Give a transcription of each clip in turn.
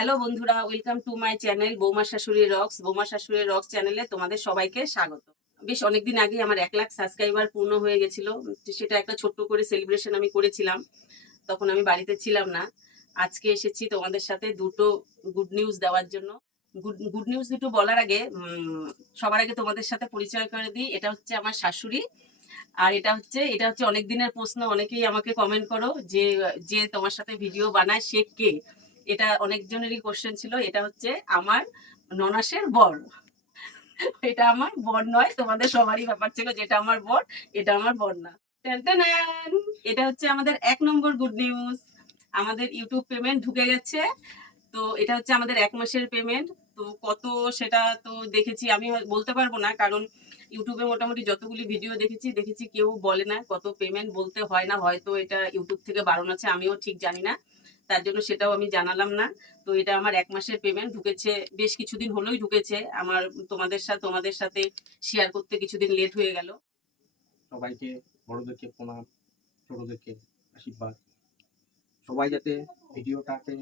Hello বন্ধুরা, welcome to my channel বৌমা শাশুড়ি রক্স। বৌমা শাশুড়ি রক্স চ্যানেলে তোমাদের সবাইকে স্বাগত। বেশ অনেকদিন আগে আমার এক লাখ সাবস্ক্রাইবার পূর্ণ হয়ে গেছিল, সেটা একটা ছোট্ট করে সেলিব্রেশন আমি করেছিলাম। তখন আমি বাড়িতে ছিলাম না। আজকে এসেছি তোমাদের সাথে দুটো গুড নিউজ দেওয়ার জন্য। গুড নিউজ দুটো বলার আগে সবার আগে তোমাদের সাথে পরিচয় করে দিই। এটা হচ্ছে আমার শাশুড়ি, আর এটা হচ্ছে এটা হচ্ছে অনেক দিনের প্রশ্ন, অনেকেই আমাকে কমেন্ট করো যে যে তোমার সাথে ভিডিও বানায় সে কে? এটা অনেকজনেরই কোশ্চেন ছিল, এটা হচ্ছে আমার ননাসের বর। এটা আমার বর নয়, তোমাদের সবারই ব্যাপার ছিল যেটা আমার বর, এটা আমার বর না। এটা হচ্ছে আমাদের এক নম্বর গুড নিউজ আমাদের ইউটিউব পেমেন্ট ঢুকে গেছে। তো এটা হচ্ছে আমাদের এক মাসের পেমেন্ট তো কত সেটা তো দেখেছি, আমি বলতে পারব না, কারণ ইউটিউবে মোটামুটি যতগুলি ভিডিও দেখেছি দেখেছি কেউ বলে না কত পেমেন্ট বলতে হয় না, হয়তো এটা ইউটিউব থেকে বারণ আছে, আমিও ঠিক জানি না। তার জন্য সেটাও আমি জানালাম না। তো এটা আমার এক মাসের পেমেন্ট ঢুকেছে, বেশ কিছুদিন হলোই ঢুকেছে। আমার তোমাদের সাথে তোমাদের সাথে শেয়ার করতে কিছুদিন লেট হয়ে গেল। সবাইকে, বড়দেরকে প্রণাম, ছোটদেরকে আশীর্বাদ। সবাই যাতে ভিডিওটাকে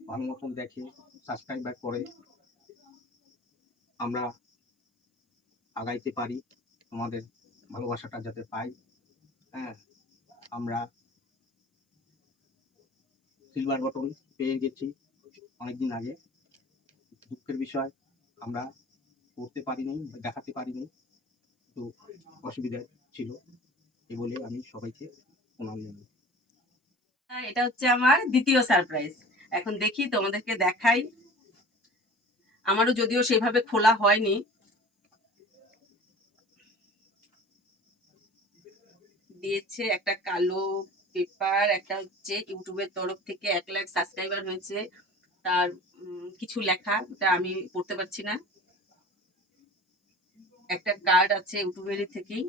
ভালো মতন দেখে সাবস্ক্রাইব করে। আমরা আগাইতে পারি, আমাদের ভালোবাসাটা যাতে পাই। হ্যাঁ আমরা সিলভার বটন পেয়ে গেছি অনেকদিন আগে। দুঃখের বিষয় আমরা করতে পারিনি দেখাতে পারিনি তো অসুবিধা ছিল এই বলে আমি সবাইকে প্রণাম জানাই। হ্যাঁ, এটা হচ্ছে আমার দ্বিতীয় সারপ্রাইজ এখন দেখি তোমাদেরকে দেখাই। আমারও যদিও সেভাবে খোলা হয়নি। দিয়েছে একটা কালো পেপার, একটা হচ্ছে ইউটিউবের তরফ থেকে এক লাখ সাবস্ক্রাইবার হয়েছে। তার কিছু লেখা এটা আমি পড়তে পারছি না। একটা কার্ড আছে ইউটিউবেরই থেকেই।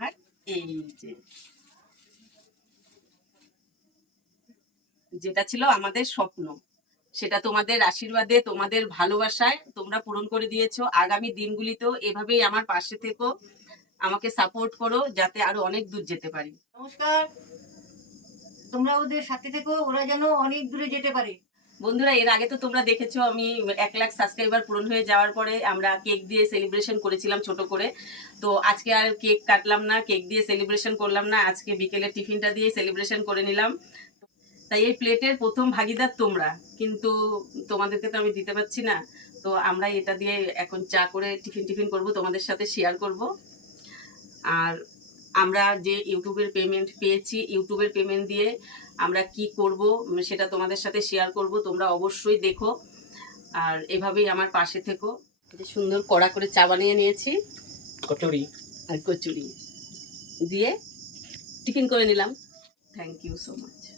আর এই যে, যেটা ছিল আমাদের স্বপ্ন, সেটা তোমাদের আশীর্বাদে, তোমাদের ভালোবাসায় তোমরা পূরণ করে দিয়েছ। আগামী দিনগুলিতেও এভাবেই আমার পাশে থেকো। আমাকে সাপোর্ট করো যাতে আরও অনেক দূর যেতে পারি। নমস্কার। তোমরা ওদের সাথে থেকো ওরা যেন অনেক দূরে যেতে পারে। বন্ধুরা এর আগে তো তোমরা দেখেছ আমি এক লাখ সাবস্ক্রাইবার পূরণ হয়ে যাওয়ার পরে আমরা কেক দিয়ে সেলিব্রেশন করেছিলাম ছোট করে। তো আজকে আর কেক কাটলাম না কেক দিয়ে সেলিব্রেশন করলাম না আজকে বিকেলে টিফিনটা দিয়ে সেলিব্রেশন করে নিলাম। তাই এই প্লেটের প্রথম ভাগিদার তোমরা কিন্তু তোমাদেরকে তো আমি দিতে পারছি না। তো আমরা এটা দিয়ে এখন চা করে টিফিন টিফিন করব তোমাদের সাথে শেয়ার করব। আর আমরা যে ইউটিউবের পেমেন্ট পেয়েছি ইউটিউবের পেমেন্ট দিয়ে আমরা কি করব সেটা তোমাদের সাথে শেয়ার করব তোমরা অবশ্যই দেখো। আর এভাবেই আমার পাশে থেকো। এটা সুন্দর কড়া করে চা বানিয়ে নিয়েছি। কচুরি। আর কচুরি দিয়ে টিফিন করে নিলাম। Thank you so much